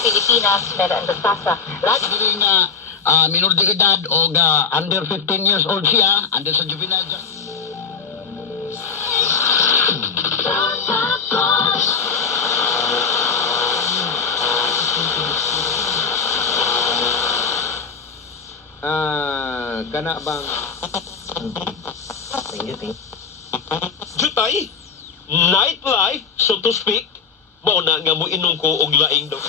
Pilipinas, pero ang basta Lagi din nga minor de edad o under 15 years old siya, under sa juvenile justice. Kana bang Jutay, nightlife, so to speak, mao na nga mo inong ko og laing daw.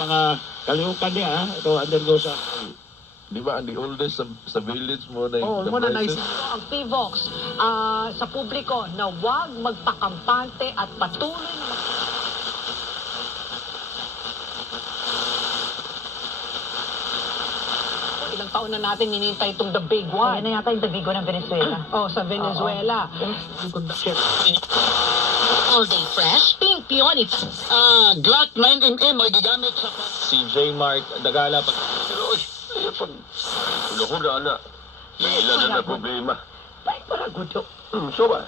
Mga kalihukan niya, ito undergo sa... Di ba, ang the oldest sa village mo na Oh, the muna na brightest? ang PVOX sa publiko na huwag magpakampante at patuloy na ilang taon na natin hinintay itong the big one. Ayan na yata yung Davigo ng Venezuela. Oh, sa Venezuela. All day fresh, pink peony. Glock 9mm ay gigamit sa... Si J. Mark Dagala pag... Pero, ay, pag... Hula-hula na. Hila na na problema. Ay, para gusto. So ba?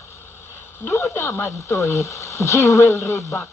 Doon naman to'y jewelry box.